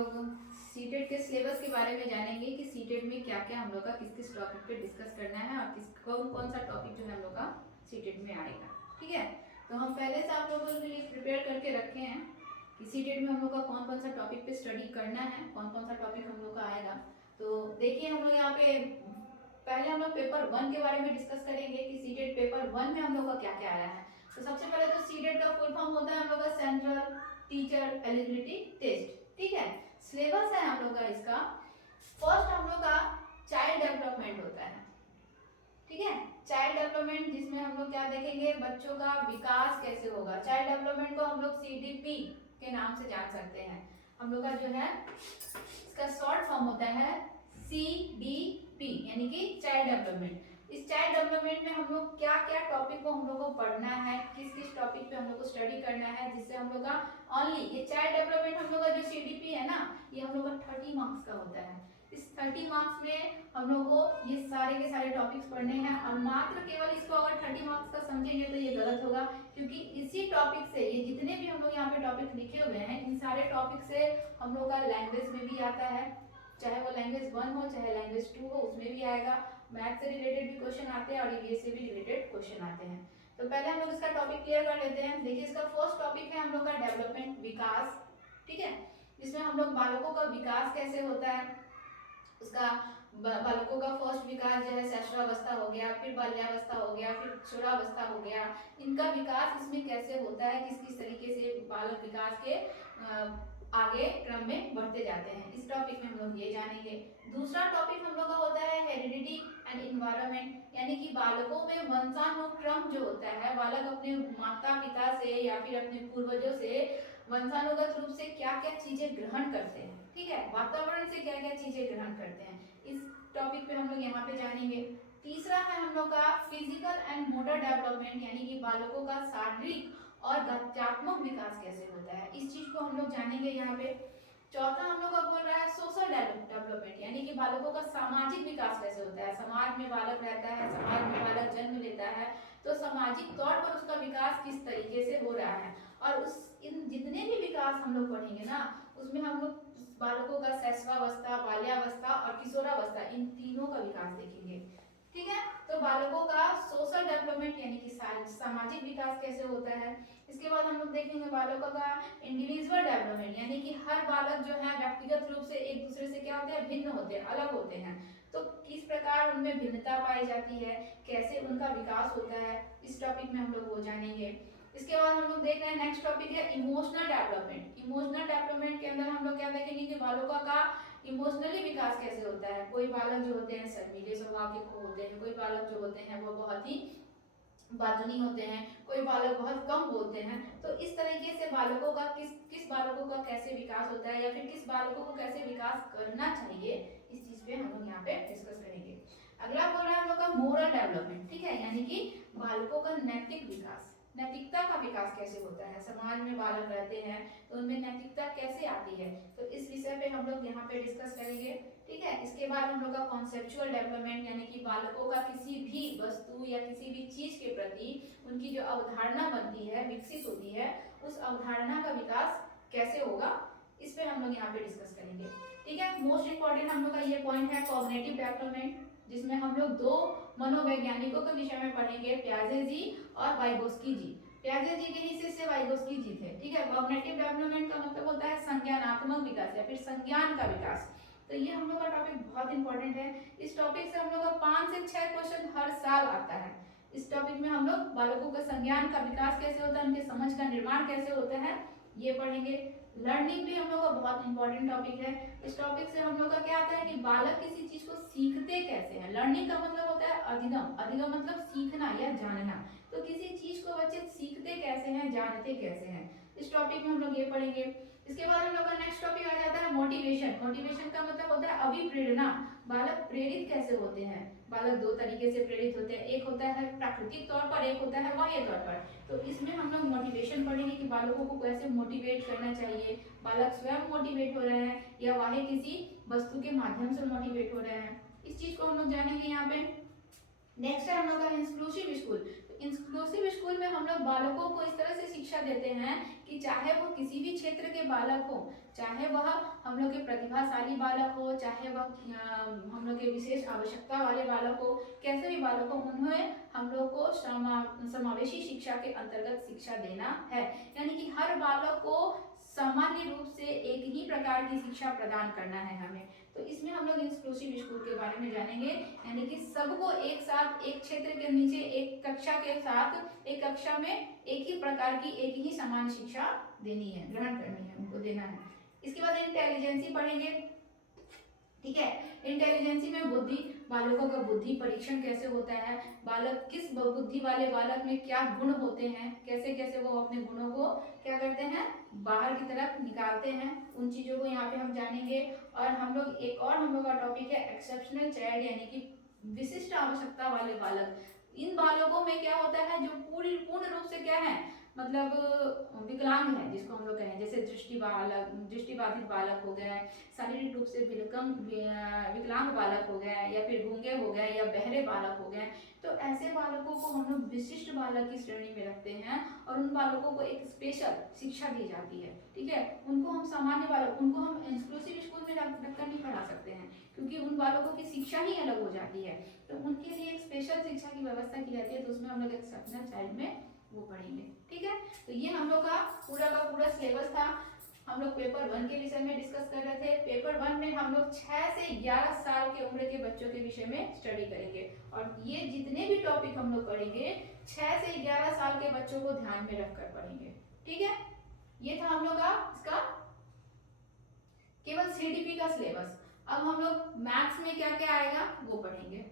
लोग सीटेट के सिलेबस के बारे में जानेंगे कि सीटेट में क्या क्या हम लोग का किस किस टॉपिक पे डिस्कस करना है और किस कौन कौन सा टॉपिक जो है हम लोग का सीटेट में आएगा। ठीक है, तो हम पहले से आप लोगों के लिए प्रिपेयर करके रखे हैं कि सीटेट में हम लोग का कौन कौन सा टॉपिक पे स्टडी करना है, कौन कौन सा टॉपिक हम लोग का आएगा। तो देखिए हम लोग यहाँ पे पहले हम लोग पेपर 1 के बारे में डिस्कस करेंगे कि सीटेट पेपर 1 में हम लोग का क्या क्या आया है। तो सबसे पहले तो सीटेट का फुल फॉर्म होता है हम लोग का सेंट्रल टीचर एलिजिबिलिटी टेस्ट। ठीक है, सिलेबस है हम लोग का इसका। फर्स्ट हम लोग का चाइल्ड डेवलपमेंट होता है। ठीक है, चाइल्ड डेवलपमेंट जिसमें हम लोग क्या देखेंगे, बच्चों का विकास कैसे होगा। चाइल्ड डेवलपमेंट को हम लोग CDP के नाम से जान सकते हैं। हम लोग का जो है इसका शॉर्ट फॉर्म होता है CDP यानी कि चाइल्ड डेवलपमेंट। इस चाइल्ड डेवलपमेंट में हम लोग क्या क्या टॉपिक को हम लोग को पढ़ना है, किस किस टॉपिक पे हम लोग को स्टडी करना है, जिससे हम लोग का ओनली ये चाइल्ड डेवलपमेंट हम लोग का जो CDP है ना, ये हम लोग का 30 मार्क्स का होता है। इस 30 मार्क्स में हम लोग को ये सारे के सारे टॉपिक्स पढ़ने हैं और मात्र केवल इसको अगर 30 मार्क्स का समझेंगे तो ये गलत होगा, क्योंकि इसी टॉपिक से ये जितने भी हम लोग यहाँ पे टॉपिक लिखे हुए हैं, इन सारे टॉपिक से हम लोग का लैंग्वेज में भी आता है, चाहे वो लैंग्वेज 1 हो चाहे लैंग्वेज 2 हो, उसमें भी आएगा। मैथ से रिलेटेड भी क्वेश्चन आते हैं और ईवीएस से भी रिलेटेड क्वेश्चन आते हैं। तो पहले हम लोग इसका टॉपिक क्लियर कर लेते हैं। देखिए इसका फर्स्ट टॉपिक है हम लोग का डेवलपमेंट, विकास। ठीक है, जिसमें हम लोग बालकों का विकास कैसे होता है, उसका बालकों का फर्स्ट विकास जो है शिशुअवस्था हो गया, फिर बाल्यावस्था हो गया, फिर किशोरावस्था हो गया, इनका विकास इसमें कैसे होता है, किस किस तरीके से बालक विकास के आगे क्रम में बढ़ते जाते हैं। इस टॉपिक में हम लोग ये जानेंगे। दूसरा टॉपिक हम लोग का होता है हेरिडिटी एंड इन्वायरमेंट, यानी कि बालकों में वंशानुक्रम जो होता है, बालक अपने माता पिता से या फिर अपने पूर्वजों से वंशानुगत रूप से क्या क्या चीजें ग्रहण करते हैं। ठीक है, वातावरण से क्या क्या चीजें ग्रहण करते हैं, इस टॉपिक पे हम लोग यहाँ पे जानेंगे। तीसरा है हम लोग का फिजिकल एंड मोटर डेवलपमेंट, यानी कि बालकों का शारीरिक और गत्यात्मक विकास कैसे होता है, इस चीज को हम लोग जानेंगे यहाँ पे। चौथा हम लोग का बोल रहा है सोशल डेवलपमेंट, यानी कि बालकों का सामाजिक विकास कैसे होता है। समाज में बालक रहता है, समाज में बालक जन्म लेता है, तो सामाजिक तौर पर उसका विकास किस तरीके से हो रहा है। और उस इन जितने भी विकास हम लोग पढ़ेंगे ना, उसमें हम लोग बालकों का शैशवावस्था, बाल्यावस्था और किशोरावस्था, इन तीनों का विकास देखेंगे। ठीक है, तो बालकों का सोशल डेवलपमेंट यानी कि सामाजिक विकास कैसे होता है। इसके बाद हम लोग देखेंगे बालकों का इंडिविजुअल डेवलपमेंट, यानी कि हर बालक जो है व्यक्तिगत रूप से एक दूसरे से क्या होते हैं, भिन्न होते हैं, अलग होते हैं, तो किस प्रकार उनमें भिन्नता पाई जाती है, कैसे उनका विकास होता है, इस टॉपिक में हम लोग वो जानेंगे। इसके बाद हम लोग देख रहे हैं नेक्स्ट टॉपिक है इमोशनल डेवलपमेंट। इमोशनल डेवलपमेंट के अंदर हम लोग क्या देखेंगे कि बालकों का इमोशनली विकास कैसे होता है। कोई बालक जो होते हैं शर्मीले स्वभाव के होते हैं, कोई बालक जो होते हैं वो बहुत ही बातूनी होते हैं, कोई बालक बहुत कम बोलते हैं। तो इस तरीके से बालकों का किस बालकों का कैसे विकास होता है या फिर किस बालकों को कैसे विकास करना चाहिए, इस चीज पे हम लोग यहाँ पे डिस्कस करेंगे। अगला बोल रहा है हम लोग का मोरल डेवलपमेंट। ठीक है, यानी कि बालकों का नैतिक विकास, नैतिकता का विकास कैसे होता है। समाज में बालक रहते हैं तो उनमें नैतिकता कैसे आती है, तो इस विषय पे हम लोग यहाँ पे डिस्कस करेंगे। ठीक है, इसके बाद हम लोग का कॉन्सेप्चुअल डेवलपमेंट, यानी कि बालकों का किसी भी वस्तु या किसी भी चीज के प्रति उनकी जो अवधारणा बनती है, विकसित होती है, उस अवधारणा का विकास कैसे होगा, इस पे हम लोग यहाँ पे डिस्कस करेंगे। ठीक है, मोस्ट इंपॉर्टेंट हम लोग का ये पॉइंट है कॉग्निटिव डेवलपमेंट, जिसमें हम लोग दो मनोवैज्ञानिकों के विषय में पढ़ेंगे, पियाजे जी और वाइगोस्की जी। पियाजे जी के ही शिष्य वाइगोस्की जी थे। ठीक है, कॉग्निटिव डेवलपमेंट का मतलब होता है संज्ञानात्मक विकास या फिर संज्ञान का विकास। तो ये हम लोग का टॉपिक बहुत इंपॉर्टेंट है। इस टॉपिक से हम लोग का 5 से 6 क्वेश्चन हर साल आता है। इस टॉपिक में हम लोग बालकों का संज्ञान का विकास कैसे होता है, उनके समझ का निर्माण कैसे होता है, ये पढ़ेंगे। लर्निंग भी हम लोग का बहुत इंपॉर्टेंट टॉपिक है। इस टॉपिक से हम लोग का क्या आता है कि बालक किसी चीज को सीखते कैसे हैं। लर्निंग का मतलब होता है अधिगम, अधिगम मतलब सीखना या जानना, तो किसी चीज को बच्चे सीखते कैसे हैं, जानते कैसे हैं, इस टॉपिक में हम लोग ये पढ़ेंगे। इसके बाद हम लोग का नेक्स्ट टॉपिक आ जाता है मोटिवेशन। मोटिवेशन का मतलब होता है अभिप्रेरणा, बालक प्रेरित कैसे होते हैं। बालक दो तरीके से प्रेरित होते हैं, एक होता है प्राकृतिक तौर पर, एक होता है बाह्य तौर पर। तो इसमें हम लोग मोटिवेशन पढ़ेंगे कि बालकों को कैसे मोटिवेट करना चाहिए, बालक स्वयं मोटिवेट हो रहे हैं या बाह्य किसी वस्तु के माध्यम से मोटिवेट हो रहे हैं, इस चीज को हम लोग जानेंगे यहाँ पे। नेक्स्ट है हम लोग का इंक्लूसिव स्कूल। इंक्लूसिव स्कूल में हम लोग बालकों को इस तरह से शिक्षा देते हैं कि चाहे वो किसी भी क्षेत्र के बालक हो, चाहे वह हम लोग के प्रतिभाशाली बालक हो, चाहे वह हम लोग के विशेष आवश्यकता वाले बालक हो, कैसे भी बालक हो, उन्हें हम लोग को समावेशी शिक्षा के अंतर्गत शिक्षा देना है। यानी कि हर बालक को सामान्य रूप से एक ही प्रकार की शिक्षा प्रदान करना है हमें। तो इसमें हम लोग इंक्लूसिव स्कूल के बारे में जानेंगे, यानी कि सबको एक साथ एक क्षेत्र के नीचे एक कक्षा के साथ एक कक्षा में एक ही प्रकार की एक ही समान शिक्षा देनी है, ग्रहण करनी है, उनको देना है। इसके बाद इंटेलिजेंसी पढ़ेंगे, ठीक है। इंटेलिजेंसी में बुद्धि, बालकों का बुद्धि परीक्षण कैसे होता है, बालक किस बुद्धि वाले बालक में क्या गुण होते हैं, कैसे कैसे वो अपने गुणों को क्या करते हैं, बाहर की तरफ निकालते हैं, उन चीजों को यहाँ पे हम जानेंगे। और हम लोग एक और हम लोग का टॉपिक है एक्सेप्शनल चाइल्ड, यानी कि विशिष्ट आवश्यकता वाले बालक। इन बालकों में क्या होता है, जो पूर्ण रूप से क्या है, मतलब विकलांग है जिसको हम लोग कहें, जैसे दृष्टिबाधित बालक हो गए, शारीरिक रूप से विकलांग बालक हो गए, या फिर गूंगे हो गए, या बहरे बालक हो गए। तो ऐसे बालकों को हम लोग विशिष्ट बालक की श्रेणी में रखते हैं और उन बालकों को एक स्पेशल शिक्षा दी जाती है, ठीक है। उनको हम सामान्य बालक, उनको हम इंक्लूसिव स्कूल में रखकर नहीं पढ़ा सकते हैं, क्योंकि उन बालकों की शिक्षा ही अलग हो जाती है। तो उनके लिए एक स्पेशल शिक्षा की व्यवस्था की जाती है, तो उसमें हम लोग एक्सेप्शनल चाइल्ड में वो पढ़ेंगे, ठीक है। तो ये हम लोग का पूरा सिलेबस था। हम लोग पेपर 1 के विषय में डिस्कस कर रहे थे। पेपर 1 में हम लोग 6 से 11 साल के उम्र के बच्चों के विषय में स्टडी करेंगे, और ये जितने भी टॉपिक हम लोग पढ़ेंगे 6 से 11 साल के बच्चों को ध्यान में रखकर पढ़ेंगे, ठीक है। ये था हम लोग का इसका केवल CDP का सिलेबस। अब हम लोग मैथ्स में क्या क्या आएगा वो पढ़ेंगे।